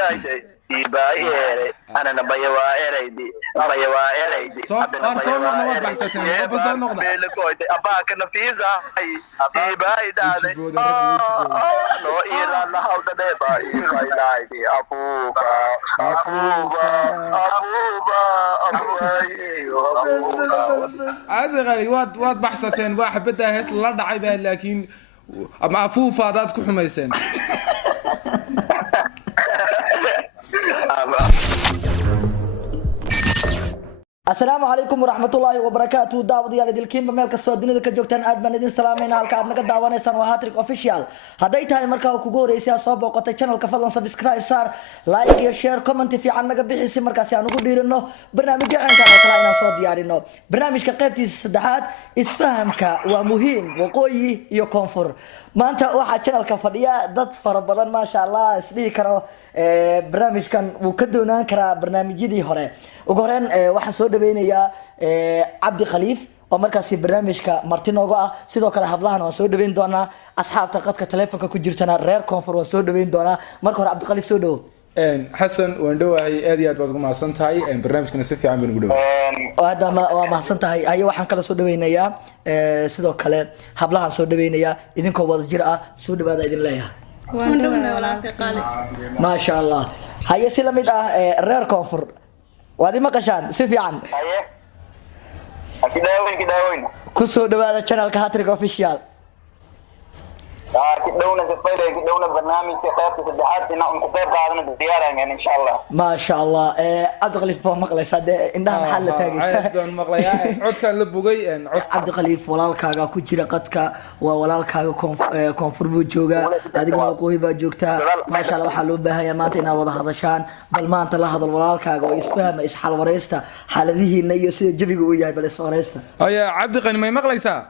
يا بايري أنا نبيا وائريدي نبيا وائريدي soo noqda waad baxsateen ba soo noqda أباك نفيزة أبي بايدا لو إيران لهاو تبيبا إيرايدي أفوفا أفوفا أفوفا عزيزي waad baxsateen waa xabada hees la dhacay baa laakiin ama afuufaadaad ku xumayseen السلام عليكم ورحمة الله وبركاته داود يا لدي الكيم بملك السودانية كجوكتان أدبان إذن سلامين هالك أدنك داوانيسان وهاتريك أوفيشيال هدايت هاي مركا وكوغوري إيسيا صوب وقطة channel كفضلن سبسكرايب صار لايك يا شير كومنت في عنك بيحيسي مركا سيانو قدير إنه برنامج عن كان وكلاينا صوت ديار إنه برنامج كقيبتي السدحات إسفهمك ومهم وقوي يكونفر ما أنت واحد channel كفضيا ضد فربضان ما شاء الله اسليه كانوا barnaamijkan wuu ka doonaan karaa barnaamijyadii hore ugu horeen waxaan soo dhaweynayaa cabdi khaliif oo markaasi barnaamijka marti nooga ah sidoo kale hablahan waan soo dhaweyn doonaa asxaabta qadka telefoonka ku jirtana reer koonfur waan soo dhaweyn doonaa marka hore cabdi khaliif soo dhawo xasan waan dhawahay aad iyo aad baad ugu mahadsan tahay barnaamijkana si fiican baan ugu dhawahay waa mahadsan tahay ayo waxaan kala soo dhaweynayaa sidoo kale hablahan soo dhaweynayaa idinkoo wada jir ah soo dhawaada idin leeyahay ما شاء الله هيا سلمي رير كونفور وادي مقشان سيفي عن كده وين كسو دوادا channel كهاتريك اوفيشيال كدونا برنامج كتاب سدحات نحن كتاب بعدنا زيارة يعني إن شاء الله ما شاء الله أدخل في مقلس هذا إنها محل تاجس عود كان لبوجي عبد خليف ولا الكاغا كوجيرا قدك ولا الكاغا كونفور بوجوجا هذيك القوي بوجوجتا ما شاء الله حلو بها يا مانتنا وضع هذا شان بل ما أنت لا هذا ولا الكاغا ويسفهم إسحال وريستا حال ذي النيس جبي وياي بس وريستا يا عبد الغني ما مقلسا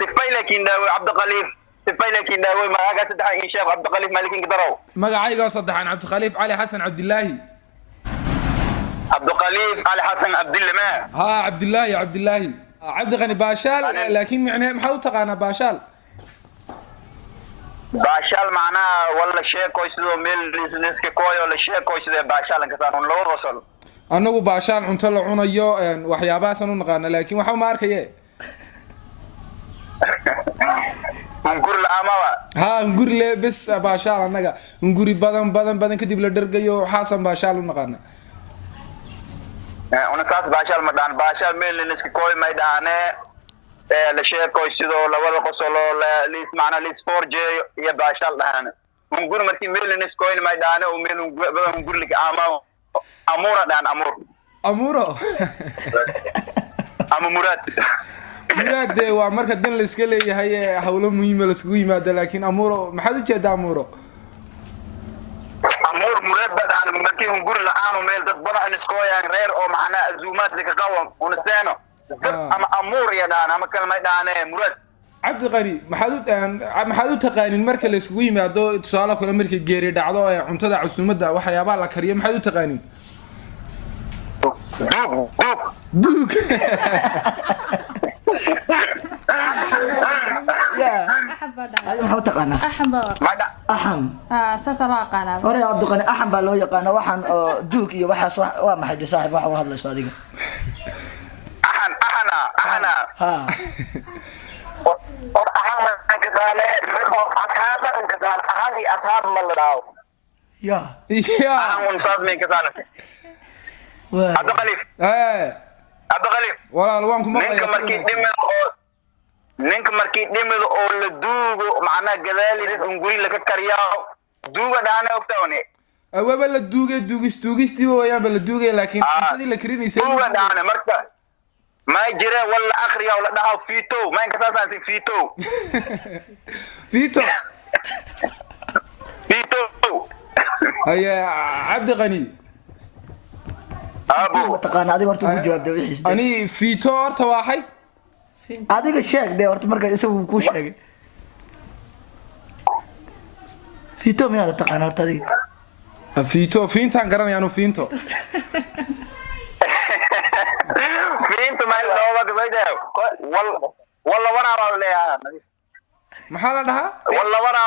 سفيلك إنداوي عبد الخليف سفيلك إنداوي ما أجا صدح إن شاء عبد الخليف مالكين قدروا مقعيقة صدح عن عبد الخليف علي حسن عبد الله عبد الخليف علي حسن عبد الله ما ها عبد الله يا عبد الله عبد الغني باشال لكن يعني محاول تقانا باشال باشال معناه ولا شيء كويس ذو ميل نسك كوي ولا شيء كويس ذو باشال كسرون لو رسل أنا باشال عن طلع عنيو وحيابا سنون نقانا لكن وحاول ما أركيه نقول الأمانة ها نقول له بس باشال أنا نقولي بدن كدي بلا درجيو حسن باشال ونقانا أنا ساس باشال مدان باشال ميل نسك كوي ميدانه لشيء كويس ذو لولا قصلو ليس معنا ليس 4G يا باشال دهانه نقول مركي ميل نسك كوي ميدانه وميل نقول لك أمورة دان أمورة مراد مراد waa marka dan la iska leeyahay hawlo muhiim la isku yimaado laakiin amuuro maxaad u jeedaa amuuro مراد بدأ markii uu guri la'aan oo meel dad badan isku hayaan reer oo macna azuumaad ka qawan una seeno ama amuur yadaan ama kalma dhaane murad cabdi qani maxaad u taqaanin marka la isku yimaado tusaale kale markii geeri dhacdo ee cuntada casuumada waxyaabaha la kariyo maxaad u taqaanin دوك أيوة هو تقنا أحم ساسلا قانا أري عبد الغني أحم بالله يقنا وحن دوك يوحى صح وما حد صاحب واحد هذا الصديق أحنا ها أحنا كذا أصحاب كذا هذه أصحاب ملراو يا أحنا أصحاب من كذا عبد الخليف عبد الخليف ولا لوانكم ninka markii dhimid oo la duugo macna gadaaliis unguri laga kariyaa duuga dhaana ogtaane awaba la duugay duugisti weeyaan la duugay laakiin intadii la karinaysa duuga dhaana marka ma jira wala akhriya wala dhaha fiito ma inka saasan si fiito aya abdi qani أبو تقانا هذه ورتو بجواب ده وحش أني فيتور تواحي هذه الشيء ده ورت مركز يسوي كوش شيء فيتو من هذا تقانا ورت هذه فيتو فين تانقرن يعني فينتو فينتو ما لو بقى زي ده والله وانا راو ليه محل ده والله وانا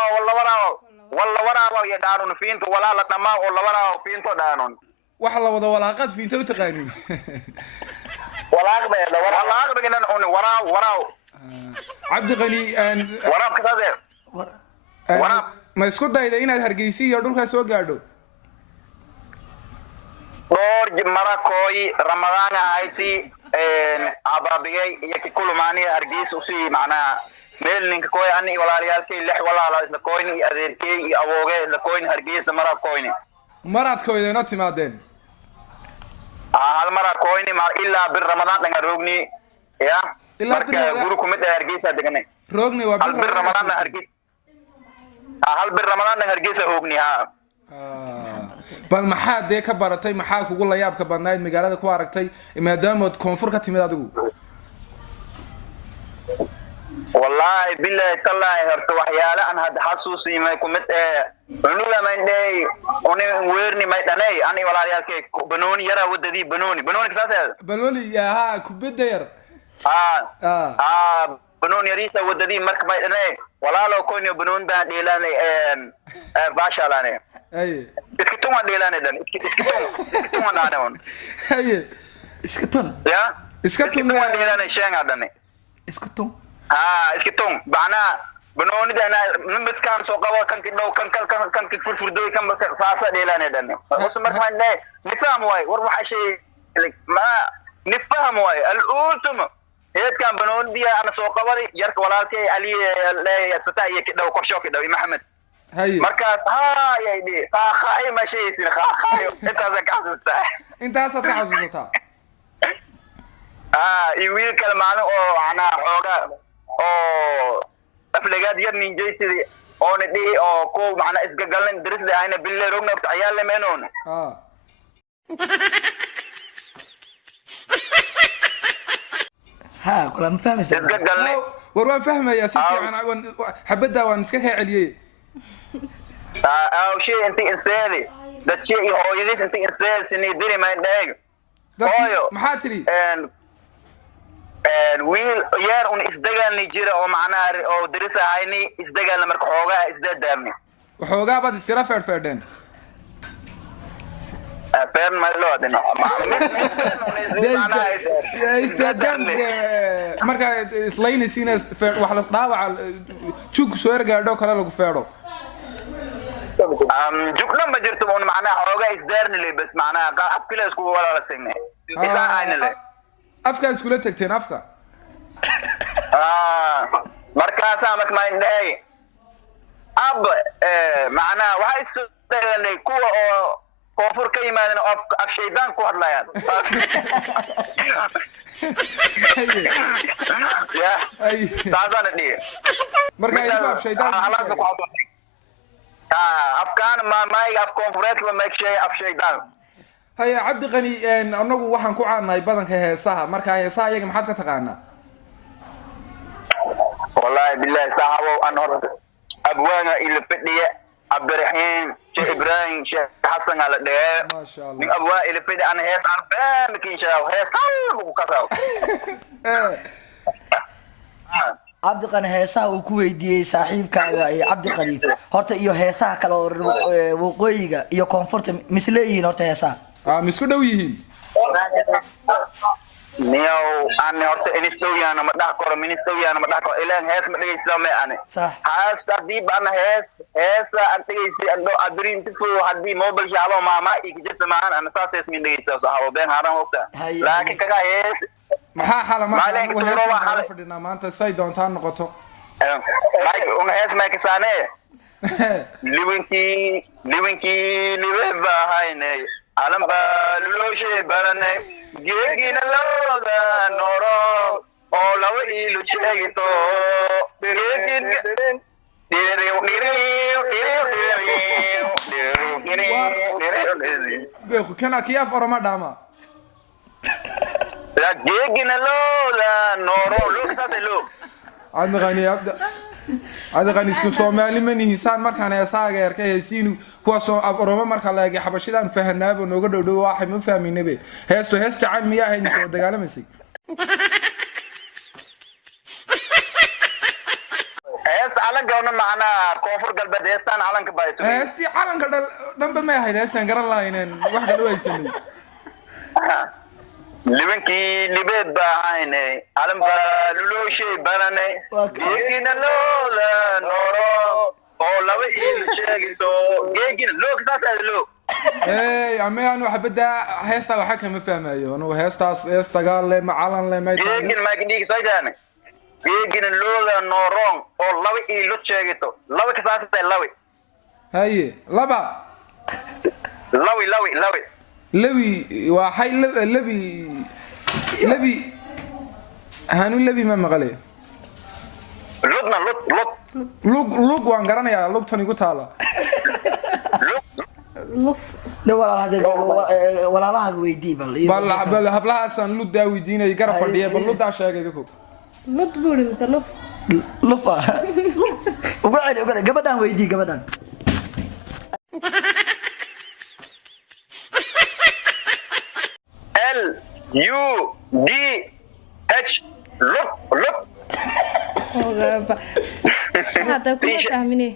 walla waraaba iyo dhaanun fiinto walaa la dhamaa oo la waraaba fiinto dhaanun waxa la wada walaaqad fiinta u taqaanin walaaqda walaaqda un waraaw cabdi qani waraab kasaade waraab ma isku dayda inaad hargeysi iyo dhulka soo gaadho door marakooy ramadaan ahayti ababigay iyo kulmaani hargeys usii macnaa meel ninka kooy ani walaaliyaalkay lix walaalo isla kooyn iyo adeerkay iyo awooge la kooyn hargeys marakooyni maradkooyna timaadeen hal marakooyni ma ilaa bir ramadaan dhanga roogni ya ilaa bir guru kumid hargeys deganay roogni waa bir ramadaan hargeys hal bir ramadaan dhanga hargeys roogni ha bal maxaa dee ka baratay maxaa kugu la yaabka badnayd magaalada ku aragtay maadaama aad koonfur ka timid adigu wallahi billahi tallahi horta waxyaalo aan hadda xasuusimay kumid unuga mandey oni weerni may dhanay ani walaaliyaalkay banooni yara wadadii banooni kasaasay banooni ha kubadda yar banooni yarisa wadadii marka may dhanay walaalo kooni banoon baan dheelanay baashalane ay iska tuma dheelanay dan iska tuma dhaanay haye iska tun ya iska tun dheelanay sheega dhanay iska tun iska tun bana banooni dana midkaan soo qabo kan kidhow kan furfurdoy kan saasa dheelanay dan usmar ma ne nifaham way war waxa shay ma nifaham way al-ultima heedkan banooni biya ana soo qabay yarka walaalkay ali leeyahay fata iyo kidhow korsho kidhow maxamed haye markaas hay di qaaqay ma shaysin qaaqay intaas ka xasuustaa iwiil kale maalin oo ana xooga oo aflagaad yar ninjaysi oo nidi oo ko macna isgagalin dirisda ayna bille rogna ayaal lemenon ha kula ma fahmaysaa isgagalin war waan fahmayaa si fiican xabada waan iska ka celiyay shay intii inseedi dad shay hooyadiis intii inseedi sinii diri ma indheeg hooyo maxaa tiri wiil yar un isdagaalni jira oo macnaa oo diris ahayni isdagaalna marka xoogaa isdadaabni waxoogaa baad iskala feedheen feen ma loo dhino marka islaynaysiina wax la dhaawaca jug soo ergaadho kale lagu feedho jugna ma jirto un macnaa xoogaa isdaarni le bas macnaa afkila isku walaala signay isaa ayna le afka iskula tagteen afka markaasaa marka ma indhahay ab macnaa waxay isu daganay kuwa oo koonfur ka yimaadeen oo af shaydaan ku hadlayaan ya taasana dhihi marka idinku af shaydaan afkaan maayga af koonfureedka ma meegshay af shaydaan haya cabdi qani anagu waxaan ku caanahay badanka heesaha marka heesaha iyaga maxaad ka taqaanaa wallahi billahi saxabo an hor abwaana ila fadhiya abdurrahim sheekh ibrahim sheekh hasan ala dhee ma sha Allah min abwaa ila fadhiya an hees aan baan kin shaa hees ku kasaaw cabdi qani heesaha uu ku weydiiyey saaxiibkaaga iyo cabdi qani horta iyo heesaha kale oo waqooyiga iyo koonfurta misleeyihiin horta heesaha misku dhow yihiin niyow ani horta inistowyana ma dhax karo ministowyana ma dhax karo ilaan hees ma dhegeysaa ma ani haas haddii baan heesa aan dhegeysay andho adrin tifo haddii mobile shaalo maama iyo jirta maahan ana saas hees min dhegeysaa saxabo been haaran hogta laakiin kaga hees maxaa xala markaa fadhinaa maanta say doontaan noqoto una hees may kasaane liwinkii liwe bahaynay alam baaluloshe baranay geegina looda nooro oo laba iilu sheegito kana kiyaaf oroma dhaama geegina looda nooro loogsaase loog adaqani isku Soomaali ma nihiisaan markaan heesaaga yarka heesiinu kuwaasoo af oromo marka la eegay xabashidaan fahanaabo nooga dhowdhow waxay ma fahminabe heesto hees jacayl miyaa ahayn soo dagaalamaysay hees alaga ona macnaa koonfur galbeed heestaan calanka baa tumay heestii calanka dhanba may ahayd heestaan garan lahayneen wax kale waysanay libankii libeed baa ahaynay calan baa luloo shay baranay geegina loola nooro oo laba iil sheegito geegina loo kasaas aad loo ama anu xabada heestaa waxa kama fahmayo anu heestaas hees dagaal leh ma calan leh ma geegina ma kidii saydaane geegina loola noorong oo laba iil sheegito laba kasaas aad laba haye laba lawi waa hay labi hanu labi ma maqalay lugna lug waan garanayaa lugtani ku taala walaalaha weydii bal hablahaasaan ludaa weydiinay garab fadhiya bal ludaa sheegay dadku lud buuri mise luf lufa ugu celi gabadhan weydii gabadhan LUDH look hada kuma fahmine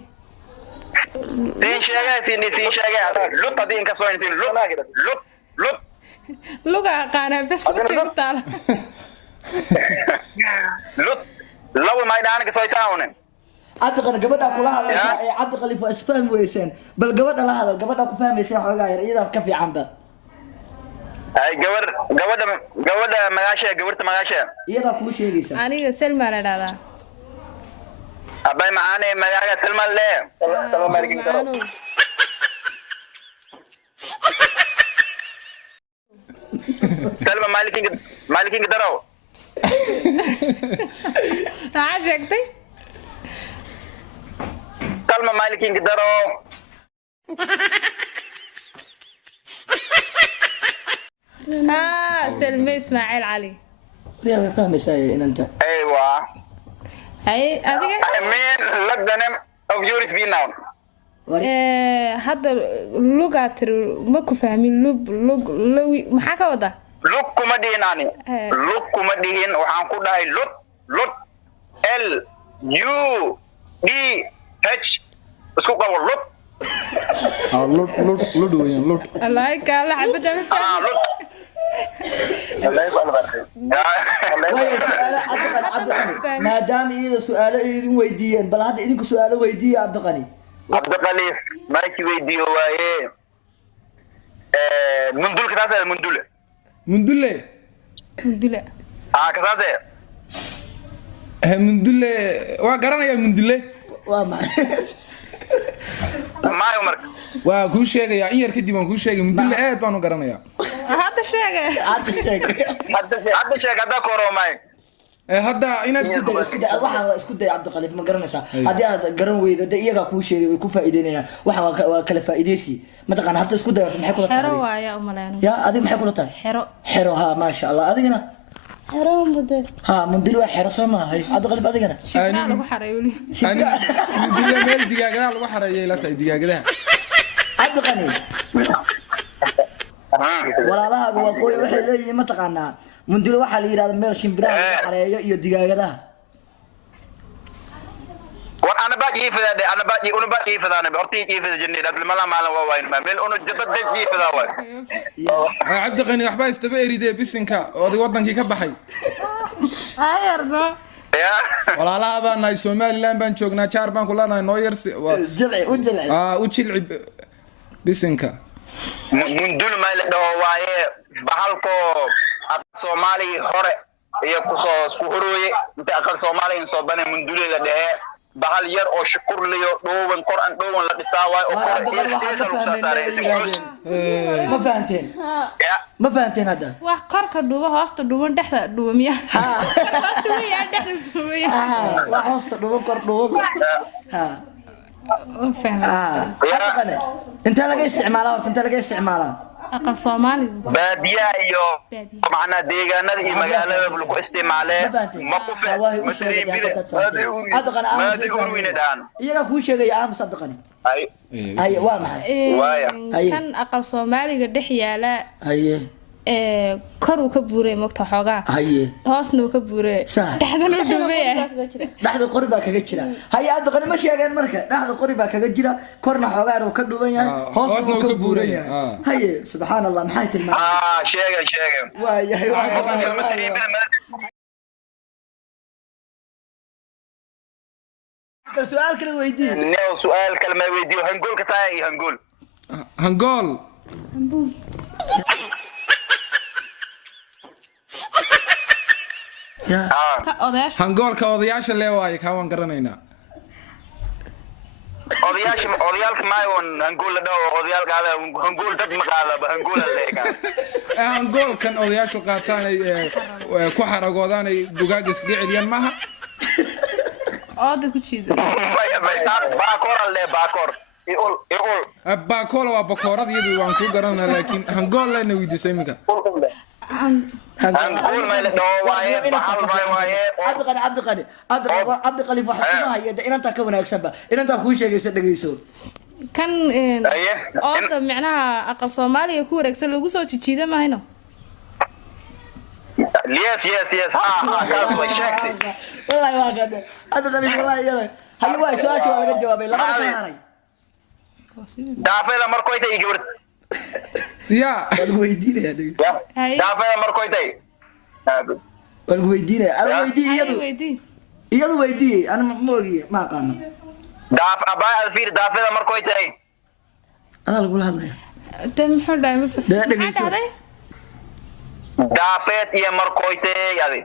siin sheegay look hadii inka soo intiin look luga qaana bas ku taala look lawa ma idaan ka soo taawne عبد القادر gabadha kula hadlaysa ee Cabdi Khalifa isfaham weeysan bal gabadha la hadal gabadha ku fahmaysa xogaa yar iyada ka fiican ba ay gabadha magaasha gabarta magaasha iyada ku sheegaysa aniga Selma la dhada abay maane magaga Selma le Selma markin karo Selma malikin daro عاشقتي Selma malikin daro سلمى اسماعيل علي يا فاهمه ان انت ايوه هاي هذيك I mean look the name of yours be now هذا لغة ما كفهمين لوي maxaa ka wada look kuma dhihinani look kuma dhihin waxaan ku dhahay look L U D H isku qabo look lud weeyaan lud الله كلا حبدا look الله يبارك maadaama iyada su'aalo idin weydiiyeen bal hadda idinku su'aalo weydiiya Cabdi Khaliif maaki weydiiyo waaye mundul kaas mundule مدلة kaas mundule waa garanaya mundule waa ma maayo marka waa ku sheegaya in yar kadib aan ku sheegay mundule aad baan u garanayaa هذا شيء hadda sheeg hadda koromay hadda inaad isku day waxa isku day Cabdi Khaliif ma garanaysaa hadii aad garan weydo iyaga ku sheegay way ku faa'iideynayaan waxa waa kala faa'iideysi ma taqaan hadda isku day maxay kula tahay حرو وايا أملانا ya adiga maxay kula tahay xero ha ma sha Allah adigana حرو مدل ha mundil waa xero soo ma hay Cabdi Khaliif adigana شكرا لك حريولي mundule meel digaagadaha lagu xareeyay la tahay digaagadaha Cabdi Khaliif walaalaha waa qoy waxay leeyihiin ma taqaanaa mundil waxa la yiraahdaa meel shimbiraha lagu xareeyo iyo digaagadaha war ana baaji ifada ana baaji una baaji ifada ana horti ifada jinni dad mala mala waa wayn ma meel una jabad dad ifada waa Cabdi Qani waxba istaba eridee bisinka oo wadankii ka baxay هايرنا ya walaalaha baan nahay Soomaaliland baan joognaa jaar baan ku leenahay noo yar u jilci bisinka mundul ma la dhaho waaye bahalko Soomaali hore iyo ku soo hurooye inta aqal Soomaali in soo banay mundul la dhahe bahal yar oo shukur liyo dhooban kor aan dhooban la dhisaa waay oo ma fahanteen ma fahanteen hadda wax korka dhuuba hoosta dhuuban dhexda dhuumiya hoosta wiya dhexda dhuumiya waa hoosta dhuuban kor dhuuban ha fahmay inta laga isticmaalaa aqal Soomaali baadiya iyo macna deegaanada iyo magaalada lagu isticmaalee ma ku fahmay iyaga ku sheegay aamus Cabdi Qani ay waa maxay kan aqal Soomaaliga dhex yaala kor uu ka buuray mogta xoogaa haye hoosna uu ka buuray Sax. dhexdana uu dhaweeyay dhaxda qori baa kaga jira haye aad qani ma sheegeen marka dhaxda qori baa kaga jira korna xoogaa uu ka dhuuban yahay hoosna uu ka buuran yahay haye subhanallah maxay tilmaamay sheegen waa yahay su'aal kale weydii neo su'aal kale ma weydiyo hangul ka saa iyo hangul hangool ka odayaasha hangoolka odayaasha lee waaye kaa waan garanaynaa odayaalka maayon hangul la dhaho odayaalkaada hangul dad ma qaadaba hangul leega hangoolkan odayaashu qaataan ay ku xaragoodaan ay dugaaga iskaga celiyaan maaha ooda ku jiida baakor alle baakor iul baakola waa bakoorad iyadu waan ku garanaa laakiin hangool leena weydiisay iminka hangul ma la dhaho waaye bahal waaye عبد القليف وحسنا هي ده انت كون اكسبا انت كو شيغيسا دغيسو kan ooda macnaha aqal Soomaaliya ku wareegsan lagu soo jijiida mahayno yes ha kaas way sheegtay والله ما قد عبد القليف والله يا هي waa su'aasha waa laga jawaabay laba ka haray daafada markoy tay gabadh ya wal weydiinaya daafada markoy tay wal weydiinaya ad weydiin iyadu weydii ana ma ogiye ma aqaan daaf abaa fiir daafada markoy tay ana lagu hadlaya tan muxuu dhahay ma fahmay daafeed iyo markoy tay adi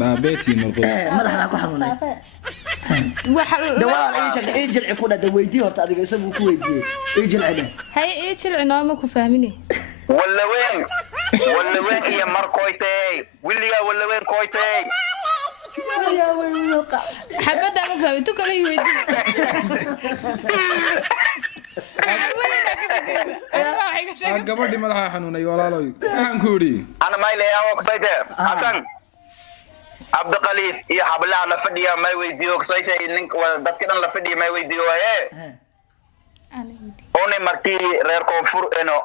baabeeti markoy madaxna ku xanuunay dawaa ay jilci ku dhada weydii horta adiga isagu ku weydiiyay ay jilcida hay ay jilcino ma ku fahmini wala weyn iyo markoy tay wiliga wala weyn koy tay حبدا ما فهمت كل يودي gabadhii madaxa xanuunay walaaloy waxaan ku yiri ana may leeyahay oo sayte hasan abd qaliif iyo hablaha la fadhiya may weydiyo sayte nin dadka dhan la fadhiya may weydiyo waaye oo markii reer koonfur eno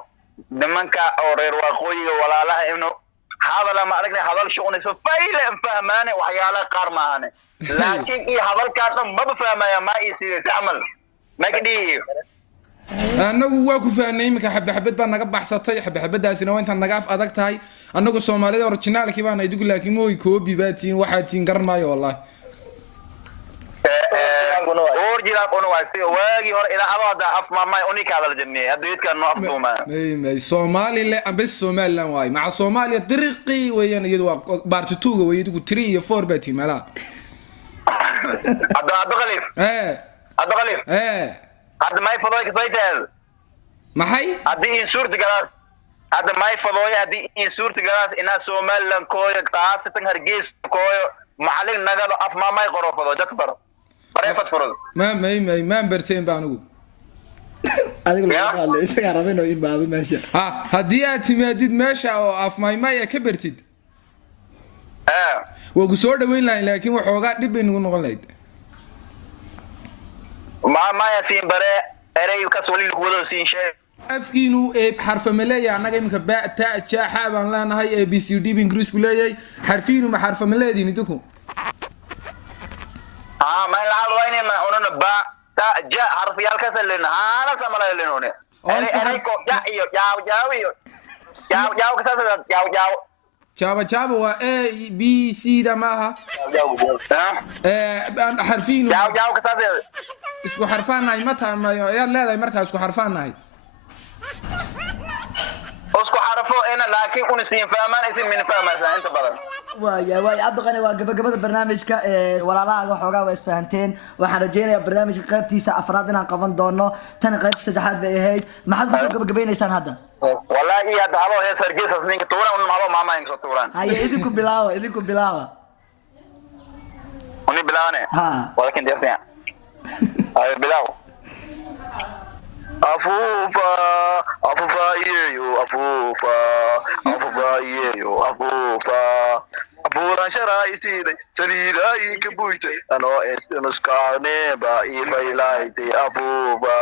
nimanka oo reer waqooyiga walaalaha eno هذا ما أرجع هذا الشغل فايل فهمانه وحياله قار معانه لكن إيه هذا الكلام ما بفهمه يا ما يصير عمل ما كدي anagu waa ku faanay imika xabad baan naga baxsatay xabadaasina waa intaan naga af adag tahay anagu Soomaalida originalkii baan ay dugu laakiin mooy koobi baatiin waxa tiin garan maayo wallahi orjila qono waasi waagi hore ila abada af maamay uni ka hadal jamnay adduunka noo afduuma may Soomaaliland ambas Somaliland waay maca Soomaaliya dariiqi weeyaan iyadu waa baartituuga weeyadu 3 iyo 4 baatiin mala abd qaliif هذا ما يفضل كسيتال maxay hadii in suurta galaas hada ma yfadooy hadii in suurta galaas ina Soomaaliland kooyo qaasatan Hargeysa kooyo maxalin nagada af ma may qorofado jakbar bareefad furad ma barteen baan ugu adiga loo hadlay isaga rabeen oo ibaado meesha hadii aad timaadid meesha oo af maymay ka bartid waa ku soo dhaweyn lahayn laakiin waxoogaa dib inuu noqon lahayd ما يسين برا أري كسولي الكودو سين شيء أفكينو حرف ملايا أنا جاي مك باء تاء جاء حابا لنا هاي A B C D بإنجليزي كلها حرفينو ما حرف ملايا دي ندكم ما يلعب وين ما هنا باء تاء جاء حرف يالكسر لنا أنا سامر لنا هنا أري كو ياو كسر ياو جابا و A B C ده معها حرفينو ياو كسر isku xarfaanahay ma taama yaad leedahay markaa isku xarfaanahay isku xarfo ina laakiin kun siin fahmaanaysa min fahmaysa inta badan waay abd qani waa gabagabada barnaamijka walaalaha xoogaa waa isfahanteen waxaan rajeynayaa barnaamijka qaybtiisa afraad inaan qaban doono tan qaybta saddexaad bay ahayd maxaad ku gabagabaynaysaan hadda wallahi hada habo hees Hargeysa ninka tuuran una habo maama inka tuuran haye idinku bilaawa uni bilaane walakin deersan ay bilaw afufa afuran sharaaysiiday saliilay ka buuytay anoo nuskaane ba ifaylaaytay afufa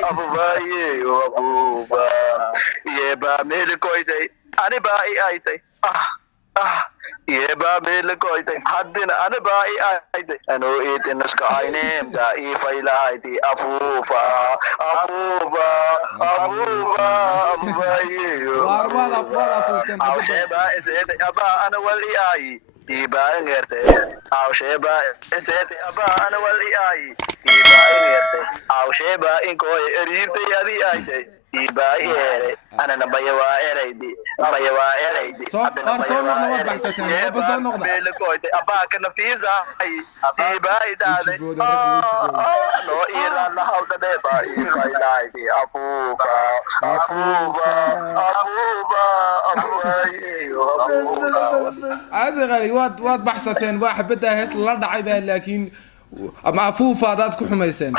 afuufaye afuufa yeba meel koytay ani baa i aytay yeba meel koytay haddina ani baa i aytay anoo iitinaska ayneem daa ii faylahayti afuufa afuufa afuufa afuufaye awsheba iseetay abaa ana wal i aayi Ibang erte, au sheba esete aba ana wali ai. Ibang erte, au sheba inko erite yadi ai. Ibang ere, ana na bayawa ereidi, bayawa ereidi. So nog wat baxsateen, wat zo nog. Bele koite, aba kan naftiza ai. Ibang idade. No ira la hauda de ba, ibang idade. Afufa, afufa, afufa, afufa. عازغي واد بحثتين واحد بدها هيس لا دعي بها لكن معفوفه هذا كو حميسين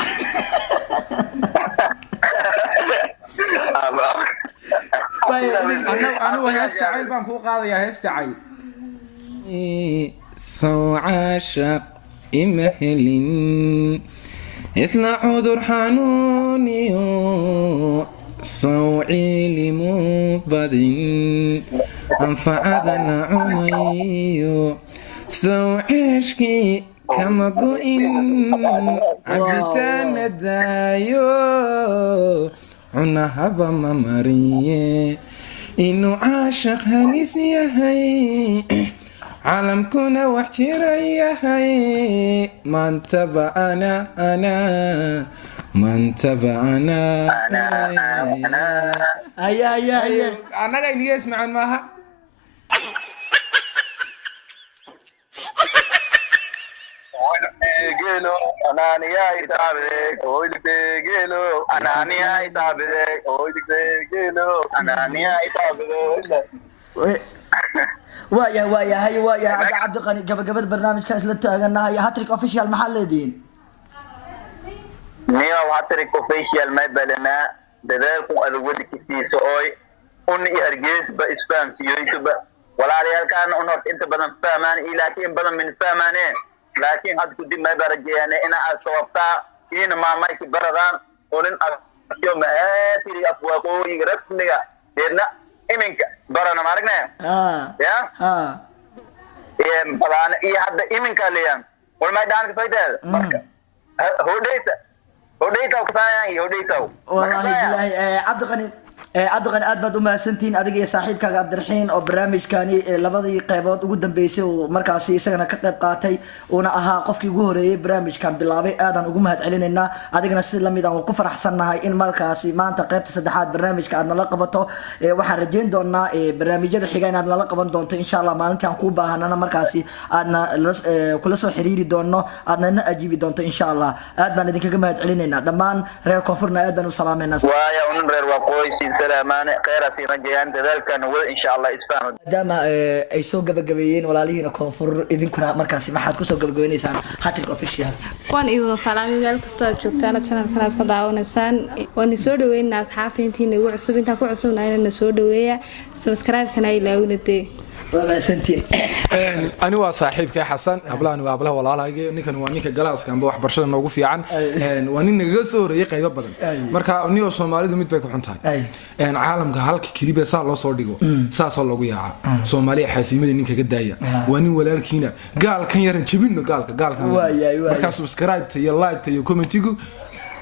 انا هيس تعيل بان كو قاديا هيس تعيل سو عاشق امهلين يسمع عذر حنوني صوعي لمبدين أنفعذنا عمي صوعشكي كما قوين عبتان الدايو عنا هبا ممارية إنو عاشق هنسي هاي عالم كنا وحشري هاي ما انتبع أنا من تبعنا أنا هيا أنا قاعد يسمع عن ماها أنانيا يتابعك ويدقيلو أنانيا يتابعك ويدقيلو أنانيا يتابعك وايا عبد الغني قبل برنامج كاس للتاغنا هاتريك اوفيشال محل دين نيا هاتريك اوفيشال ما بلنا dadaalku adawada kisiiso ooy un hargeys ba isfaham siyoyto ba walaaliyaalkaan un horta inta badan fahmaan laakiin badan min fahmaaneen laakiin had kudib may barajeyaan ina aad sababtaa in maamayki baradaan olin arkiyo mahaatiri afwaaqooyiga rasmiga deedna iminka barana maaragnaya ya badana iyo hadda iminka leeyaan walmay dhaanka faydeeda marka hodheyta والله بالله عبد الغني aad baad u mahadsantihiin adiga iyo saaxiibkaaga Cabdiraxiin oo barnaamijkani labadii qaybood ugu dambeysay oo markaasi isagana ka qayb qaatay una ahaa qofkii ugu horeeyay barnaamijkan bilaabay aadan ugu mahad celinaynaa adigana si lamid ah ku faraxsanahay in markaasi maanta qaybta saddexaad barnaamijka aad nala qabato waxaan rajeyn doonaa barnaamijyada xiga inaad nala qaban doonto insha Allah maalintii aan ku baahanana markaasi aadna kula soo xiriiri doono aadna ajiibi doonto insha Allah aad baan idinkaga mahad celinaynaa dhammaan reer koonfurna aad baan u salaameynaa waaya un reer waqooyi سلامانه خير في مجيان ذلك نقول ان شاء الله اسفهم دام اي سو غبغبيين walaalihina koonfur idinkuna markaasi maxaad ku soo gabagabeynaysan hatrika official waan idin salaamay meel kasta aad joogtaan channelkan aad ka daawanaysaan waan soo dhaweynaa asxaabta intii nagu cusub inta ku cusubnaayna soo dhaweeya subscribe kana ilaawinade أنا وصاحبك حسن أبلان وأبلاه والله لاقي نكن وانيك جلاس كان بروح برشلونة نوقف في عن وانين جسور يقيب بدل مركا نيو سومالي دميت بيكو حنتاي يعني عالم كهالك كريبة صار الله صار ديجو صار الله وياه سومالي حاسيمة إنك كدايا وانين ولا الكينا قال كان يرنشبينه قال كان مركا سبسكرايب تي لايك تي كومنتيجو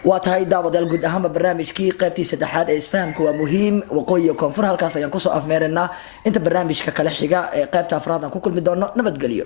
واتهاي داودال guud ahaan barnaamijkii qaybtii saddexaad ee isfahamku waa muhiim waqooyi koonfur halkaas ayaan ku soo afmeerinaa inta barnaamijka kale xiga ee qaybta afraad aan ku kulmi doono nabadgelyo